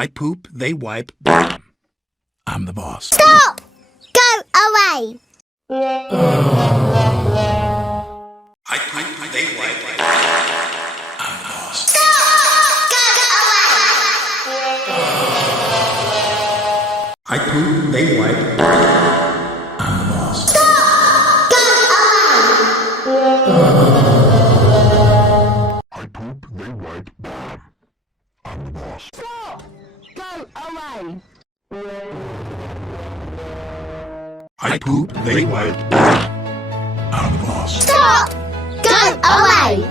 I poop, they wipe. I'm the boss. Stop! Go away! I poop, they wipe. I'm the boss. Stop! Go away! I poop, they wipe. I'm the boss. Stop! Go away! I poop, they wipe. I'm the boss. Stop! Go away! I poop, they wipe. I'm the boss. Stop! Go away!